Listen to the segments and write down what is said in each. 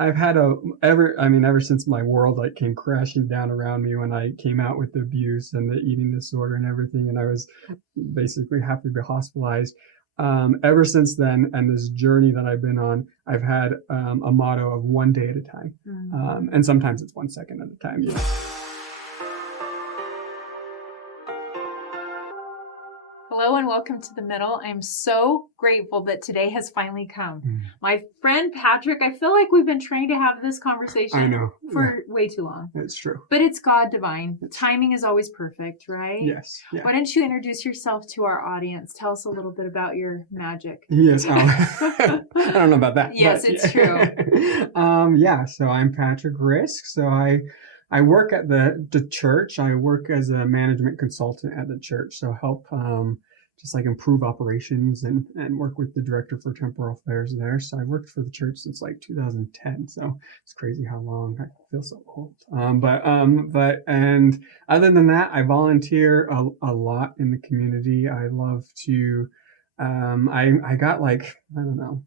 I've had ever since my world like came crashing down around me when I came out with the abuse and the eating disorder and everything, and I was basically have to be hospitalized. Ever since then, and this journey that I've been on, I've had a motto of one day at a time, and sometimes it's 1 second at a time. You know? Hello and welcome to The Middle. I'm so grateful that today has finally come. My friend Patrick, I feel like we've been trying to have this conversation for way too long. It's true. But it's God divine. Timing is always perfect, right? Yes. Yeah. Why don't you introduce yourself to our audience? Tell us a little bit about your magic. Yes. I don't know about that. Yes, it's true. So I'm Patrick Risk. So I work at the church. I work as a management consultant at the church. So help just like improve operations and work with the director for temporal affairs there. So I worked for the church since like 2010. So it's crazy how long. I feel so old. And other than that, I volunteer a lot in the community. I love to, I got like, I don't know,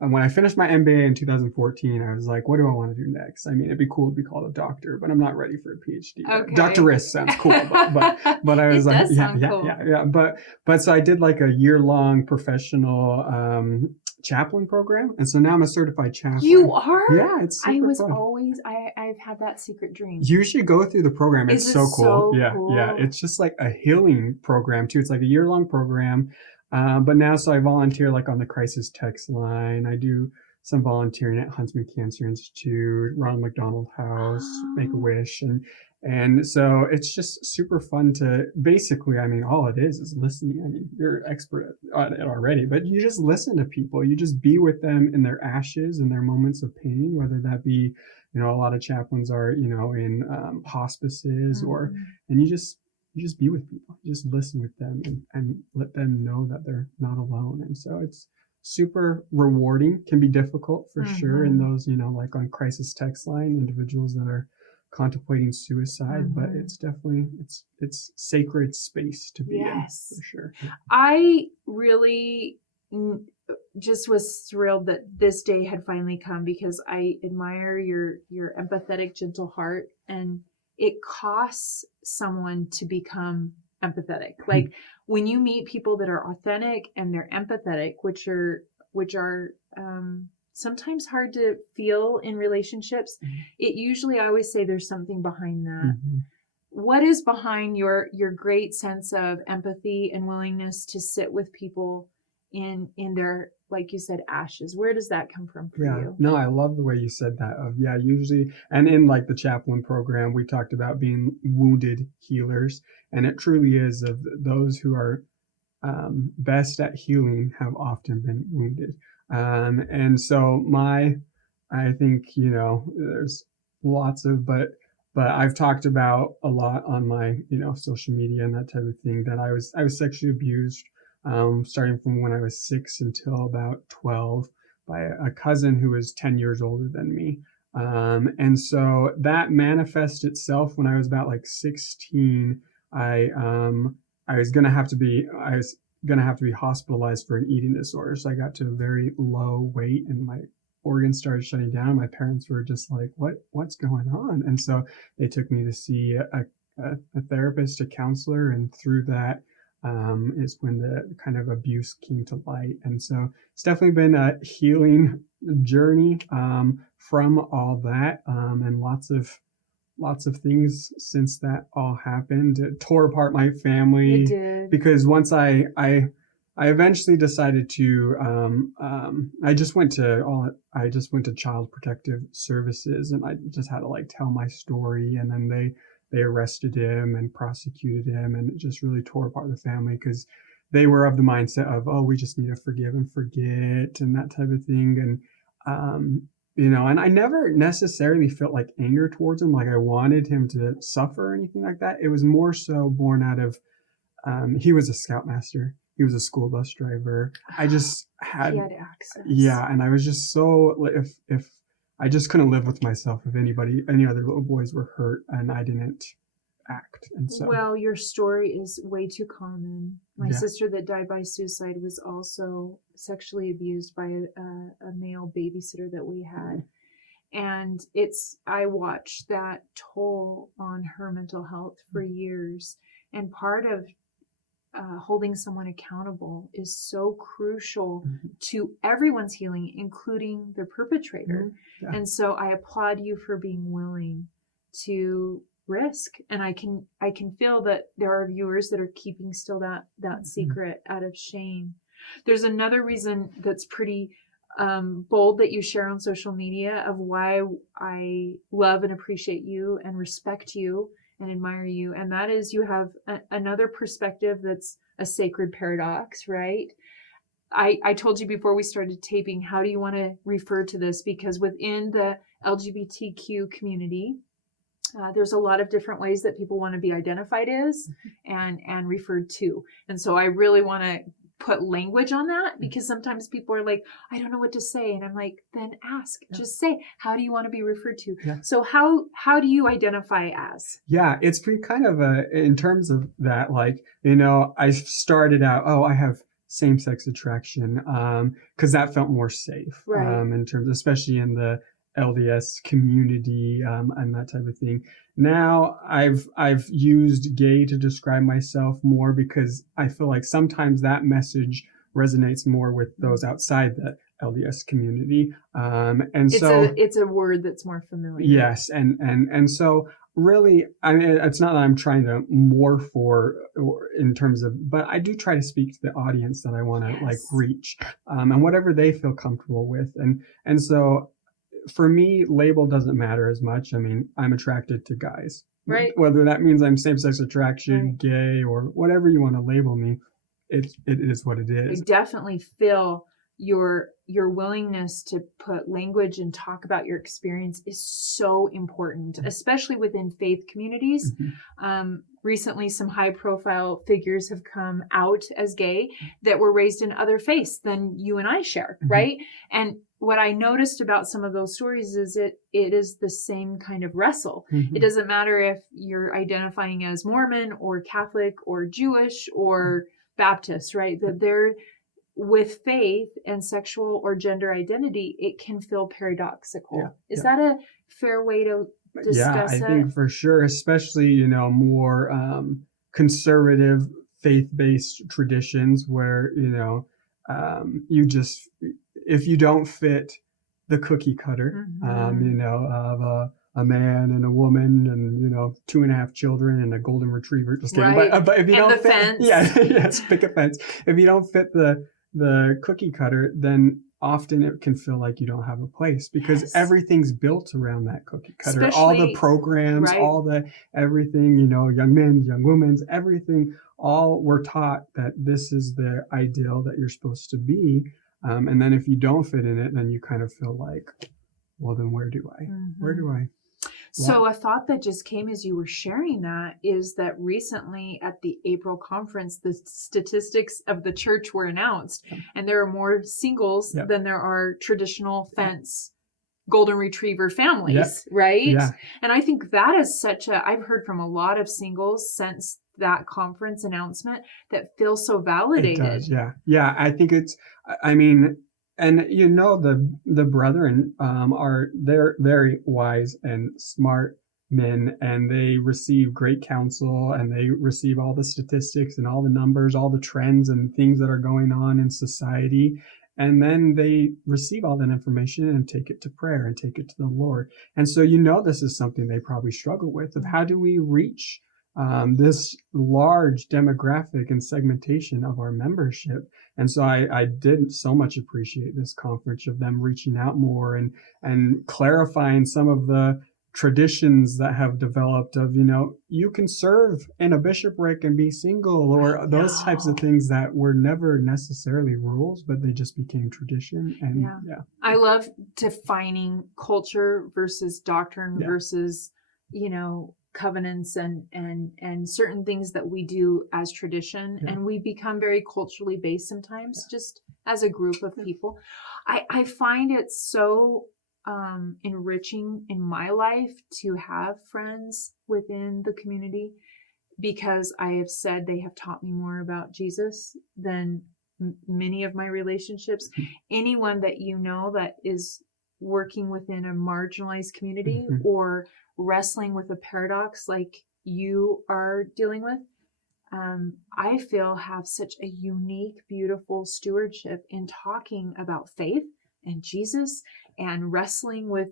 when I finished my MBA in 2014, I was like, what do I want to do next? I mean, it'd be cool to be called a doctor, but I'm not ready for a PhD. Okay. Doctoress sounds cool, but I was it like, does sound cool. yeah. But so I did like a year-long professional chaplain program, and so now I'm a certified chaplain. You are? Yeah, it's super fun. I've had that secret dream. You should go through the program. It's so cool. Cool? Yeah. It's just like a healing program too. It's like a year-long program. But now, so I volunteer like on the crisis text line. I do some volunteering at Huntsman Cancer Institute, Ronald McDonald House, Make-A-Wish. And so it's just super fun to basically, I mean, all it is listening. I mean, you're an expert at it already, but you just listen to people. You just be with them in their ashes and their moments of pain, whether that be, you know, a lot of chaplains are, you know, in hospices and you just be with people, you just listen with them and let them know that they're not alone. And so it's super rewarding, can be difficult for sure in those, you know, like on crisis text line, individuals that are contemplating suicide, but it's definitely, it's sacred space to be in for sure. I really just was thrilled that this day had finally come because I admire your empathetic, gentle heart, and it costs someone to become empathetic. Like when you meet people that are authentic and they're empathetic, which are sometimes hard to feel in relationships, it usually, I always say there's something behind that. What is behind your great sense of empathy and willingness to sit with people in their, like you said, ashes? Where does that come from for you? No, I love the way you said that. Usually, and in like the chaplain program, we talked about being wounded healers, and it truly is of those who are best at healing have often been wounded. And so I think, you know, there's lots of, but I've talked about a lot on my, you know, social media and that type of thing, that I was sexually abused, starting from when I was 6 until about 12 by a cousin who was 10 years older than me. And so that manifested itself when I was about like 16. I was going to have to be hospitalized for an eating disorder. So I got to a very low weight and my organs started shutting down. My parents were just like, what's going on? And so they took me to see a therapist, a counselor. And through that is when the kind of abuse came to light. And so it's definitely been a healing journey from all that, and lots of things since that all happened. It tore apart my family. It did. Because once I eventually decided to, I just went to Child Protective Services, and I just had to like tell my story, and then they arrested him and prosecuted him, and it just really tore apart the family because they were of the mindset of, oh, we just need to forgive and forget and that type of thing. And you know, and I never necessarily felt like anger towards him, like I wanted him to suffer or anything like that. It was more so born out of, he was a scoutmaster. He was a school bus driver. I just had access. Yeah. And I was just so, if I just couldn't live with myself if any other little boys were hurt and I didn't act. And so, well, your story is way too common. My sister that died by suicide was also sexually abused by a male babysitter that we had. And I watched that toll on her mental health for years. And part of holding someone accountable is so crucial to everyone's healing, including the perpetrator. Yeah. And so I applaud you for being willing to risk. And I can feel that there are viewers that are keeping still that secret out of shame. There's another reason that's pretty bold that you share on social media of why I love and appreciate you and respect you and admire you. And that is you have another perspective that's a sacred paradox, right? I told you before we started taping, how do you want to refer to this? Because within the LGBTQ community, there's a lot of different ways that people want to be identified as and referred to. And so I really want to put language on that, because sometimes people are like, I don't know what to say. And I'm like, then ask, just say, how do you want to be referred to? Yeah. So how do you identify as? Yeah, it's been kind of in terms of that, like, I started out, I have same-sex attraction, because that felt more safe, right. In terms, especially in the LDS community, and that type of thing. Now I've used gay to describe myself more, because I feel like sometimes that message resonates more with those outside the LDS community. And it's a word that's more familiar. Yes. And so really, I mean, it's not that I'm trying to morph or in terms of, but I do try to speak to the audience that I want to like reach, and whatever they feel comfortable with. And so for me, label doesn't matter as much. I mean, I'm attracted to guys, right? Whether that means I'm same-sex attraction, right, gay, or whatever you want to label me, it is what it is. I definitely feel your willingness to put language and talk about your experience is so important, especially within faith communities. Recently, some high-profile figures have come out as gay that were raised in other faiths than you and I share, right? And what I noticed about some of those stories is it is the same kind of wrestle. It doesn't matter if you're identifying as Mormon or Catholic or Jewish or Baptist, right? That they're with faith and sexual or gender identity, it can feel paradoxical. Yeah, is that a fair way to discuss it? Yeah, I think for sure, especially, more conservative faith-based traditions where, you just, if you don't fit the cookie cutter, of a man and a woman and 2.5 children and a golden retriever. Just kidding. Right. But if you and don't fit, fence. yes, pick a fence. If you don't fit the cookie cutter, then often it can feel like you don't have a place, because everything's built around that cookie cutter. Especially, all the programs, right, all the everything, young men, young women's, everything. All we're taught that this is the ideal that you're supposed to be. And then if you don't fit in it, then you kind of feel like, well, then where do I? So a thought that just came as you were sharing that is that recently at the April conference, the statistics of the church were announced, and there are more singles than there are traditional fence golden retriever families, right? Yeah. And I think that is I've heard from a lot of singles since that conference announcement that feel so validated. It does, yeah. Yeah, I think I mean, and the brethren they're very wise and smart men, and they receive great counsel, and they receive all the statistics and all the numbers, all the trends and things that are going on in society. And then they receive all that information and take it to prayer and take it to the Lord. And so, this is something they probably struggle with, of how do we reach this large demographic and segmentation of our membership. And so I did so much appreciate this conference of them reaching out more and clarifying some of the traditions that have developed of, you can serve in a bishopric and be single, or those types of things that were never necessarily rules, but they just became tradition. And I love defining culture versus doctrine versus, covenants and certain things that we do as tradition, and we become very culturally based sometimes just as a group of people. I find it so enriching in my life to have friends within the community, because I have said they have taught me more about Jesus than many of my relationships. Anyone that that is working within a marginalized community or wrestling with a paradox like you are dealing with, I feel have such a unique, beautiful stewardship in talking about faith and Jesus and wrestling with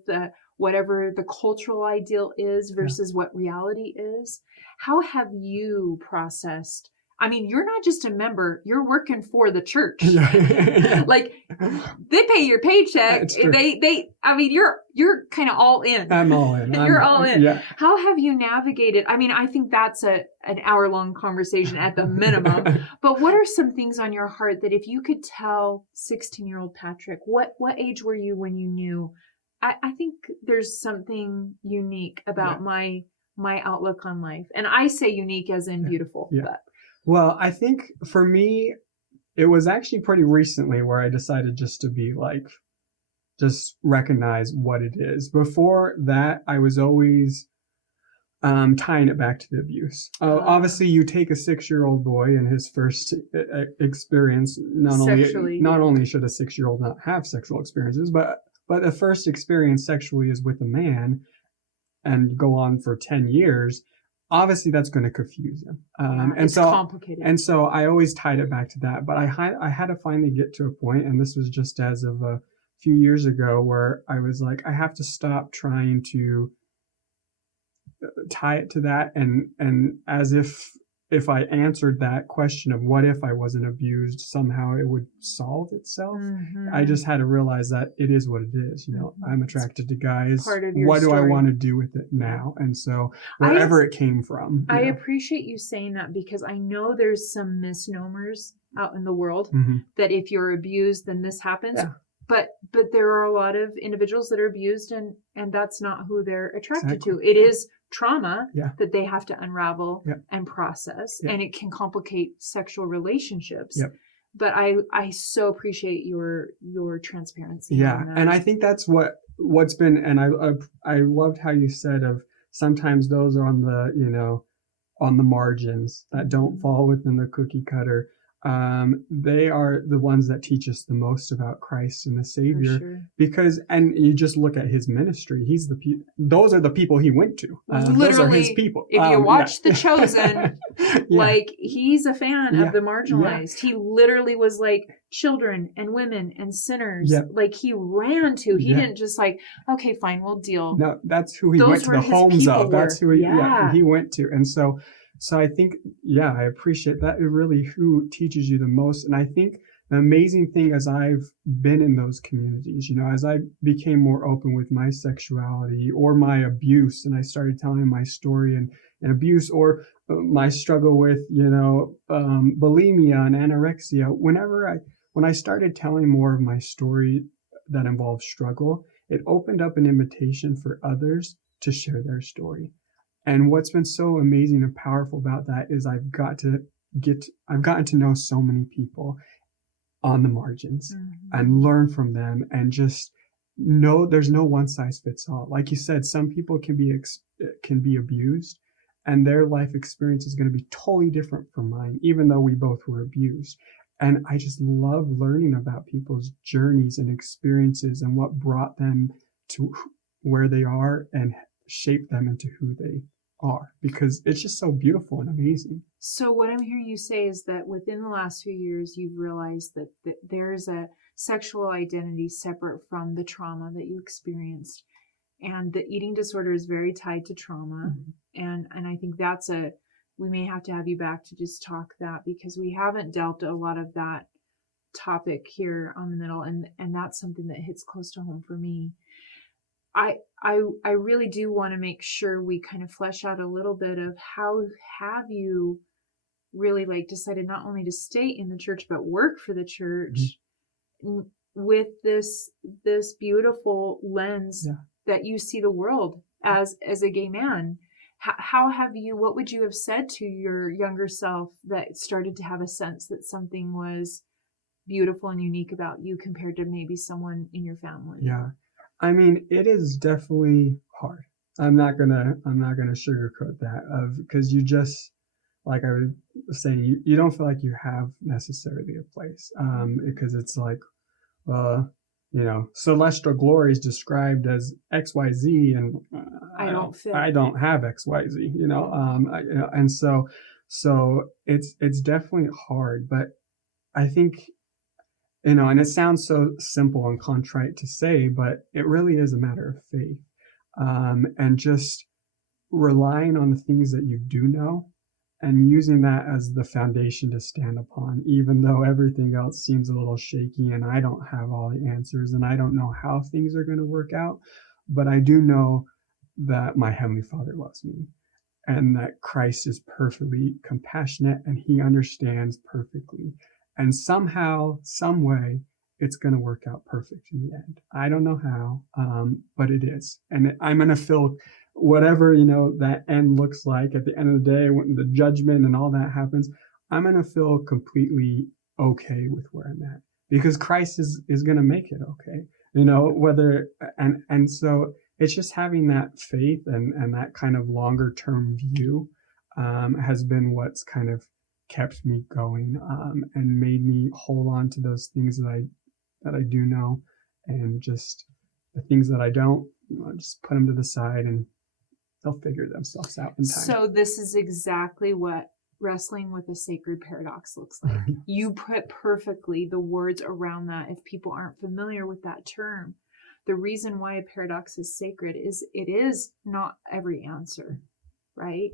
whatever the cultural ideal is versus what reality is. How have you processed? I mean, you're not just a member, you're working for the church. Like they pay your paycheck. I mean, you're kind of all in. I'm all in. You're all in. Yeah. How have you navigated? I mean, I think that's an hour-long conversation at the minimum. But what are some things on your heart that if you could tell 16-year-old Patrick, what age were you when you knew? I think there's something unique about my outlook on life. And I say unique as in beautiful. Yeah. But. Well, I think for me, it was actually pretty recently where I decided just to be like, just recognize what it is. Before that, I was always tying it back to the abuse. Obviously, you take a 6-year-old boy in his first experience. Not only should a 6-year-old not have sexual experiences, but the first experience sexually is with a man, and go on for 10 years. Obviously, that's going to confuse him. It's complicated. And so I always tied it back to that. But I had to finally get to a point, and this was just as of a few years ago, where I was like, I have to stop trying to tie it to that. And as if I answered that question of what if I wasn't abused, somehow it would solve itself. I just had to realize that it is what it is. You know, I'm attracted to guys. What do I want to do with it now? And so wherever it came from. I appreciate you saying that, because I know there's some misnomers out in the world that if you're abused, then this happens. Yeah. But there are a lot of individuals that are abused and that's not who they're attracted to. It is trauma that they have to unravel and process, and it can complicate sexual relationships. But I so appreciate your transparency. Yeah, and I think that's what's been, and I loved how you said of sometimes those are on the margins that don't fall within the cookie cutter. They are the ones that teach us the most about Christ and the Savior, because, and you just look at his ministry. Those are the people he went to. Those are his people. If you watch The Chosen, like he's a fan of the marginalized. He literally was like children and women and sinners. Like he ran to. He didn't just like, okay, fine, we'll deal. No, that's who he went to the homes of. That's who he went to, and so I think, I appreciate that. It really who teaches you the most. And I think the amazing thing as I've been in those communities, as I became more open with my sexuality or my abuse, and I started telling my story and abuse, or my struggle with, bulimia and anorexia, when I started telling more of my story that involved struggle, it opened up an invitation for others to share their story. And what's been so amazing and powerful about that is I've gotten to know so many people on the margins and learn from them, and just know there's no one size fits all. Like you said, some people can be abused, and their life experience is going to be totally different from mine, even though we both were abused. And I just love learning about people's journeys and experiences and what brought them to where they are and shaped them into who they are, because it's just so beautiful and amazing. So what I'm hearing you say is that within the last few years, you've realized that there's a sexual identity separate from the trauma that you experienced, and the eating disorder is very tied to trauma. And I think we may have to have you back to just talk that, because we haven't dealt a lot of that topic here on the middle, and that's something that hits close to home for me. I really do want to make sure we kind of flesh out a little bit of how have you really decided not only to stay in the church but work for the church with this beautiful lens that you see the world as a gay man. What would you have said to your younger self that started to have a sense that something was beautiful and unique about you compared to maybe someone in your family? Yeah. I mean, it is definitely hard. I'm not gonna sugarcoat that, because you just, like I was saying, you don't feel like you have necessarily a place, because it's like, celestial glory is described as XYZ, and I don't fit. I don't have XYZ, and so it's definitely hard, but I think, and it sounds so simple and contrite to say, but it really is a matter of faith, and just relying on the things that you do know and using that as the foundation to stand upon, even though everything else seems a little shaky and I don't have all the answers and I don't know how things are going to work out. But I do know that my Heavenly Father loves me and that Christ is perfectly compassionate and he understands perfectly. And somehow, some way, it's going to work out perfect in the end. I don't know how, but it is. And I'm going to feel whatever, that end looks like at the end of the day, when the judgment and all that happens, I'm going to feel completely okay with where I'm at because Christ is going to make it okay, and so it's just having that faith and that kind of longer term view has been what's kind of kept me going and made me hold on to those things that I do know, and just the things that I don't, just put them to the side and they'll figure themselves out in time. So this is exactly what wrestling with a sacred paradox looks like. You put perfectly the words around that if people aren't familiar with that term. The reason why a paradox is sacred is it is not every answer, right?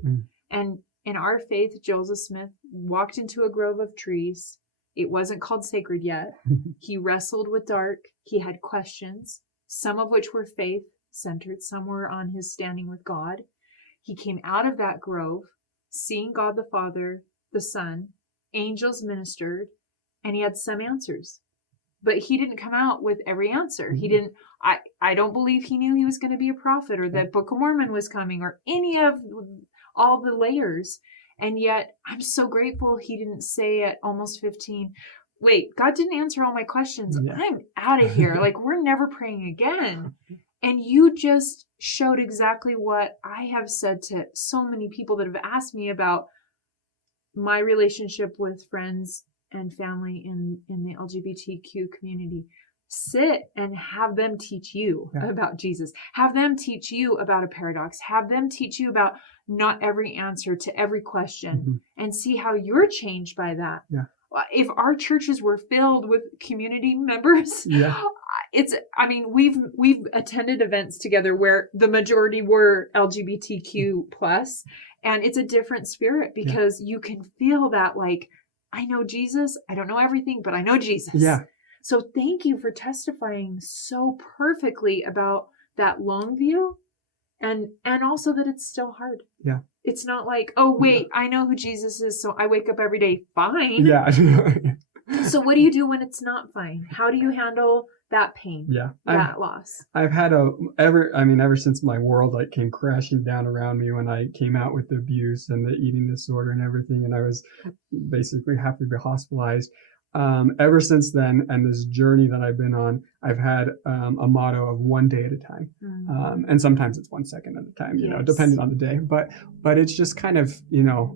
And in our faith, Joseph Smith walked into a grove of trees. It wasn't called sacred yet. He wrestled with dark. He had questions, some of which were faith-centered, some were on his standing with God. He came out of that grove, seeing God the Father, the Son, angels ministered, and he had some answers. But he didn't come out with every answer. He didn't, I don't believe he knew he was going to be a prophet or that Book of Mormon was coming or any of all the layers. And yet I'm so grateful he didn't say at almost 15, wait, God didn't answer all my questions. Yeah. I'm out of here. Like, we're never praying again. And you just showed exactly what I have said to so many people that have asked me about my relationship with friends and family in the LGBTQ community. Sit and have them teach you about Jesus. Have them teach you about a paradox. Have them teach you about not every answer to every question, and see how you're changed by that. Yeah. If our churches were filled with community members, we've attended events together where the majority were LGBTQ plus, and it's a different spirit because you can feel that, like, I know Jesus. I don't know everything, but I know Jesus. Yeah. So thank you for testifying so perfectly about that long view, and also that it's still hard. Yeah. It's not like, oh, wait, I know who Jesus is, so I wake up every day fine. Yeah. So what do you do when it's not fine? How do you handle that pain? Yeah. That loss? I've had ever since my world came crashing down around me when I came out with the abuse and the eating disorder and everything, and I was basically have to be hospitalized. Ever since then, and this journey that I've been on, I've had a motto of one day at a time. And sometimes it's 1 second at a time, depending on the day. But it's just kind of,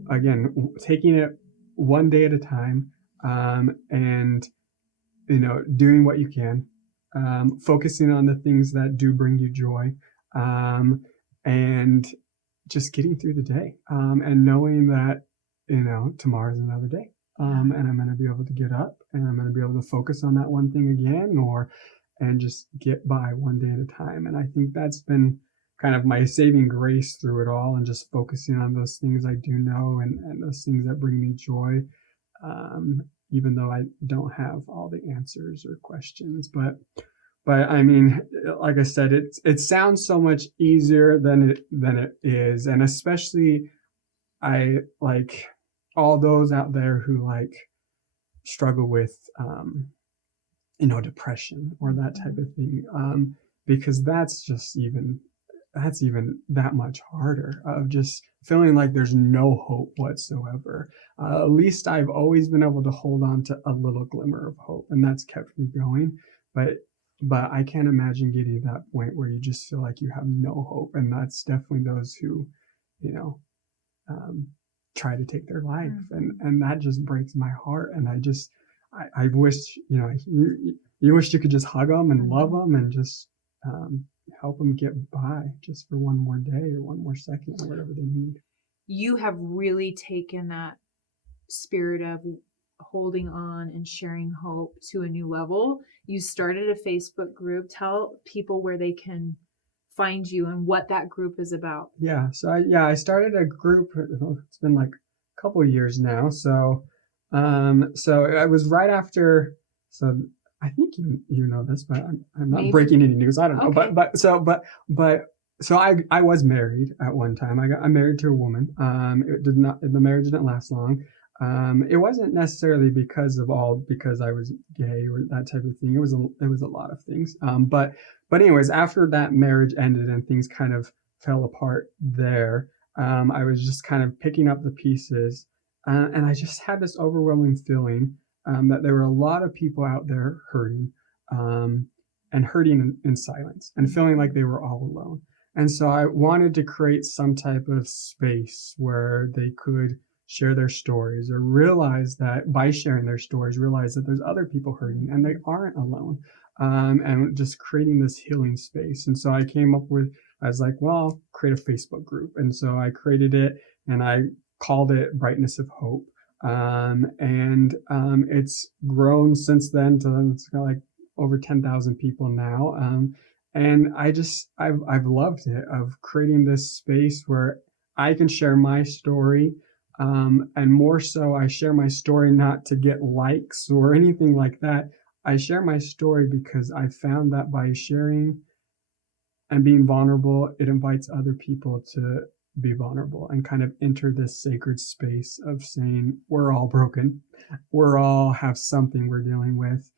again, taking it one day at a time, and, doing what you can, focusing on the things that do bring you joy, and just getting through the day, and knowing that, tomorrow's another day. And I'm going to be able to get up and I'm going to be able to focus on that one thing again, and just get by one day at a time. And I think that's been kind of my saving grace through it all, and just focusing on those things I do know and those things that bring me joy, even though I don't have all the answers or questions. But I mean, like I said, it sounds so much easier than it is. And especially I like all those out there who struggle with, depression or that type of thing, because that's even that much harder, of just feeling like there's no hope whatsoever. At least I've always been able to hold on to a little glimmer of hope, and that's kept me going. But I can't imagine getting to that point where you just feel like you have no hope, and that's definitely those who, try to take their life, and that just breaks my heart. And I wish you wish you could just hug them and love them and just help them get by just for one more day or one more second or whatever they need. You have really taken that spirit of holding on and sharing hope to a new level. You started a Facebook group. Tell people where they can find you and what that group is about. Yeah. So I started a group. It's been like a couple of years now. So I was right after. So I think you know this, but I'm not breaking any news. I don't know. Okay. So I was married at one time. I'm married to a woman. The marriage didn't last long. It wasn't necessarily because I was gay or that type of thing. It was a lot of things. But anyways, after that marriage ended and things kind of fell apart there, I was just kind of picking up the pieces, and I just had this overwhelming feeling that there were a lot of people out there hurting, and hurting in silence and feeling like they were all alone. And so I wanted to create some type of space where they could share their stories or realize that by sharing their stories, realize that there's other people hurting and they aren't alone. And just creating this healing space. And so I was like, well, I'll create a Facebook group. And so I created it and I called it Brightness of Hope. It's grown since then to it's got like over 10,000 people now. And I've loved it, of creating this space where I can share my story. And more so, I share my story not to get likes or anything like that. I share my story because I found that by sharing and being vulnerable, it invites other people to be vulnerable and kind of enter this sacred space of saying, we're all broken. We're all have something we're dealing with.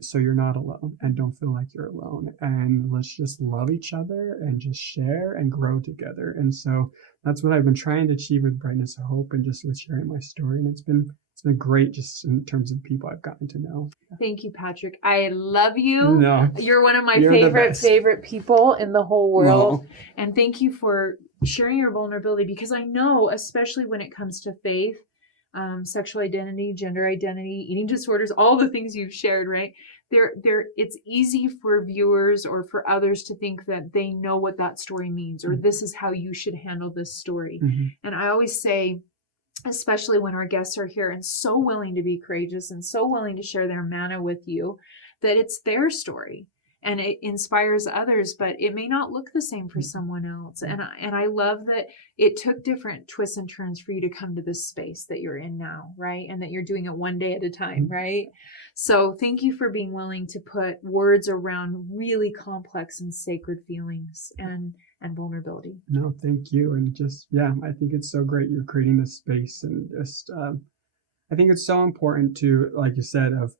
So you're not alone, and don't feel like you're alone, and let's just love each other and just share and grow together. And so that's what I've been trying to achieve with Brightness of Hope and just with sharing my story. And it's been great just in terms of people I've gotten to know. Thank you, Patrick. I love you. No, you're one of my favorite people in the whole world. No. And thank you for sharing your vulnerability, because I know, especially when it comes to faith, sexual identity, gender identity, eating disorders, all the things you've shared, right? It's easy for viewers or for others to think that they know what that story means, or this is how you should handle this story. Mm-hmm. And I always say, especially when our guests are here and so willing to be courageous and so willing to share their manna with you, that it's their story. And it inspires others, but it may not look the same for someone else. And I love that it took different twists and turns for you to come to this space that you're in now, right? And that you're doing it one day at a time, right? So thank you for being willing to put words around really complex and sacred feelings and vulnerability. No, thank you. And just, I think it's so great you're creating this space. And just, I think it's so important to, like you said, of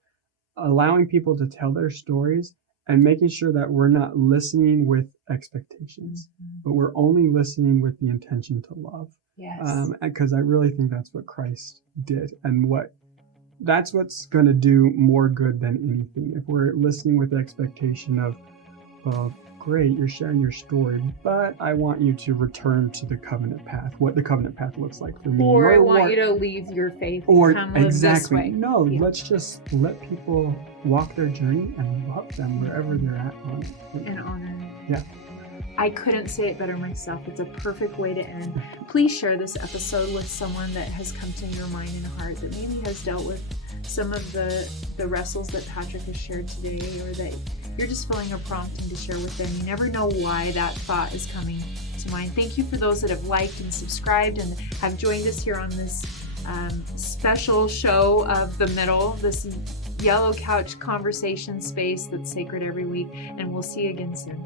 allowing people to tell their stories and making sure that we're not listening with expectations, but we're only listening with the intention to love. Yes. Because I really think that's what Christ did, and that's what's going to do more good than anything. If we're listening with the expectation of, well, great, you're sharing your story, but I want you to return to the covenant path, what the covenant path looks like for me. Or I want you to leave your faith and come live this way. No, let's just let people walk their journey and love them wherever they're at. And honor them. Yeah. I couldn't say it better myself. It's a perfect way to end. Please share this episode with someone that has come to your mind and heart, that maybe has dealt with some of the wrestles that Patrick has shared today, or that you're just feeling a prompting to share with them. You never know why that thought is coming to mind. Thank you for those that have liked and subscribed and have joined us here on this special show of The Middle, this yellow couch conversation space that's sacred every week. And we'll see you again soon.